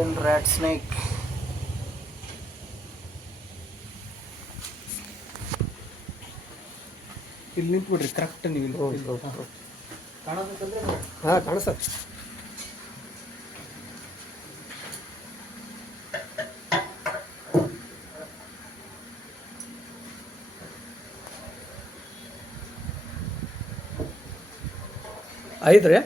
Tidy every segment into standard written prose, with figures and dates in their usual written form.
ಏನು rat snake. ಇಲ್ಲಿ ನಿಂತ್ಬಿಡ್ರಿ correct ನೀವು ಇಲ್ಲಿ ಕಾಣಬೇಕಂದ್ರೆ ಹಾಂ ಕಾಣಿಸ್ತದೆ. ಐತ್ರಿ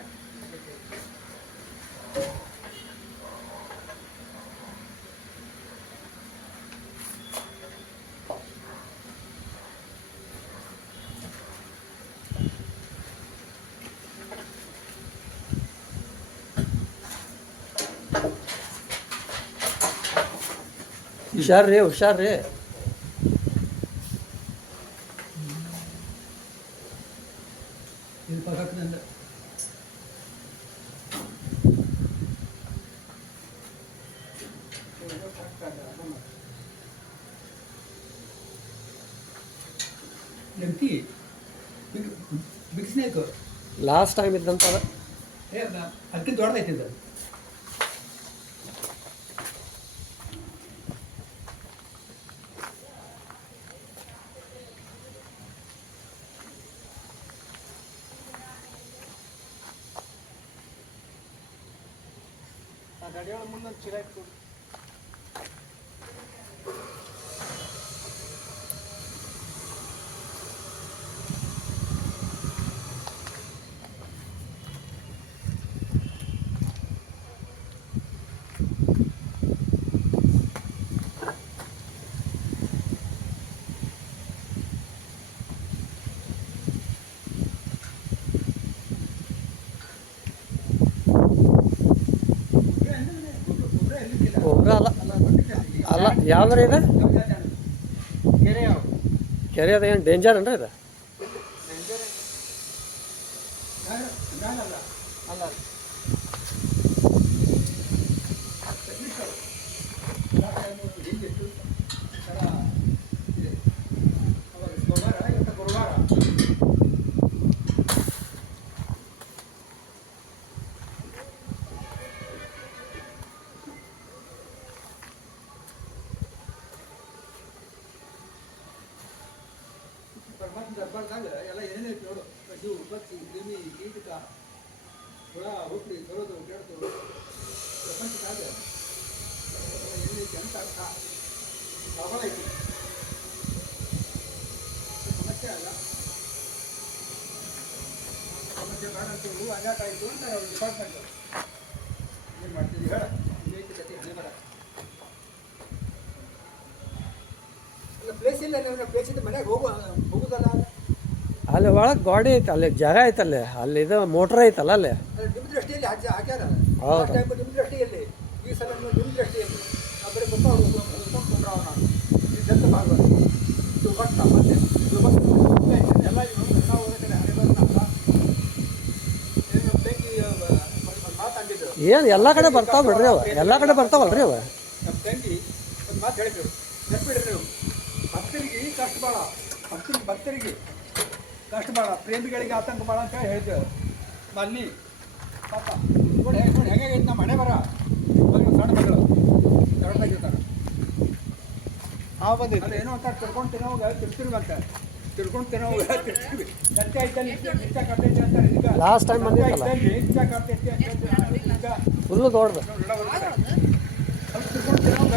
ಹುಷಾರ್ರಿ ಹುಷಾರ್ರಿ. ಬಿಗ್ ಸ್ನೇಕ್ ಲಾಸ್ಟ್ ಟೈಮ್ ಇದ್ದಂತ ಅದಕ್ಕಿಂತ ದೊಡ್ಡದೈತಿ ಇದು. ಗಡಿಯಾಳ ಮುಂದೊಂದು ಚೀಲ ಇಟ್ಟು ಅಲ್ಲ ಅಲ್ಲ ಯಾವ್ದ್ರ ಇದೆ ಕೆರೆ ಯಾವ ಕೆರೆ ಅದ ಏನು ಡೇಂಜರ್ ಅನ್ರಿ ಇದು? ಅಲ್ಲ ದರ್ಬಾರ್ದಾಗ ಎಲ್ಲ ಏನೇನೈತಿ ನೋಡು. ಪಶು ಪಕ್ಷಿ ಕ್ರಿಮಿ ಕೀಟಕ ಹುಳ ಹುಪ್ಪಳಿ ಬರೋದು ಕೆಡ್ತು ಪ್ರಪಂಚದಾಗ ಏನೈತಿ ಅಂತ ಅರ್ಥ ಪ್ರಬಲ ಐತಿ. ಸಮಸ್ಯೆ ಅಲ್ಲ, ಸಮಸ್ಯೆ ಬೇಡ ಅಂತೇಳಿ ಅಜಾಟ ಆಯಿತು ಅಂತಾರೆ ಅವ್ರ ಡಿಪಾರ್ಟ್ಮೆಂಟ್. ಏನು ಮಾಡ್ತೀವಿ ಹೇಳ, ಏನೈತಿ ಕತೆ ಹಣೆ ಬರ. ಪ್ಲೇಸ್ ಇಲ್ಲ, ಪ್ಲೇಸ್ ಇದ್ದ ಮನೆಯಾಗ ಹೋಗುದಲ್ಲ. ಅಲ್ಲಿ ಒಳಗೆ ಗಾಡಿ ಐತೆ, ಅಲ್ಲಿ ಜಾಗ ಐತಲ್ಲಿ, ಅಲ್ಲಿ ಇದು ಮೋಟ್ರ್ ಐತಲ್ಲ ಅಲ್ಲಿ. ನಿಮ್ಮ ದೃಷ್ಟಿಯಲ್ಲಿ ಹಾಕ್ಯಾರ. ಹೌದು. ನಿಮ್ಮ ದೃಷ್ಟಿಯಲ್ಲಿ ಈ ಸಲ ನಿಮ್ಮ ದೃಷ್ಟಿಯಲ್ಲಿ ಬರೀ ಗೊಬ್ಬರ ಹುಡ್ಕೊಂಡ್ರ ನಾನು ಇದ್ದಂತ ಭಾಗವಲ್ಲ ಇದು ಭತ್ತ ಮತ್ತೆ ಇದು ಎಲ್ಲ ನಾವು ಹಣೆ ಬರೋಣ ಏನು ಬೆಂಕಿ ಮಾತಾಡಿದ್ದು ಏನು ಎಲ್ಲ ಕಡೆ ಬರ್ತಾವ ಬಿಡ್ರಿ ಅವ, ಎಲ್ಲ ಕಡೆ ಬರ್ತಾವಲ್ರಿ ಅವ. ನಮ್ಮ ತಂಗಿ ಒಂದು ಮಾತು ಹೇಳಿದ್ರು, ನೆನ್ಪಿಡ್ರಿ ನೀವು. ಭಕ್ತರಿಗೆ ಕಷ್ಟ ಭಾಳ, ಭಕ್ತರಿಗೆ ಕಷ್ಟ ಭಾಳ, ಪ್ರೇಮಿಗಳಿಗೆ ಆತಂಕ ಭಾಳ ಅಂತ ಹೇಳಿ ಹೇಳ್ತೇವೆ. ಅಲ್ಲಿ ಪಾಪ ನೋಡಿ ಹೆಂಗಾಗೈತೆ ನಮ್ಮ ಹಣೆ ಬರ. ಮಗಳು ಸಣ್ಣ ಮಗಳು ತಗೊಂಡಾಗಿರ್ತಾರೆ ಆ ಬಂದಿದ್ದು ಅಲ್ಲಿ ಏನೋ ಅಂತ ತಿರ್ಕೊಂಡು ತಿನ್ನೋವಾಗ ತಿರ್ತಿರ್ಬೇಕ, ತಿರ್ಕೊಂಡು ತಿನ್ನೋವಾಗ ತಿರ್ತೀವಿ. ಸತ್ಯ ಐತಲ್ಲಿ ನಿತ್ಯ ಕರ್ತೈತಿ ಅಂತಾರೆ. ಈಗ ಲಾಸ್ಟ್ ಟೈಮ್ ಬಂದಿತ್ತಲ್ಲ ನಿತ್ಯ ಕರ್ತೈತಿ ಅಂತ ಫುಲ್ಲು ದೊಡ್ಡದು. ತಿರ್ಕೊಂಡು ತಿನ್ನೋವಾಗ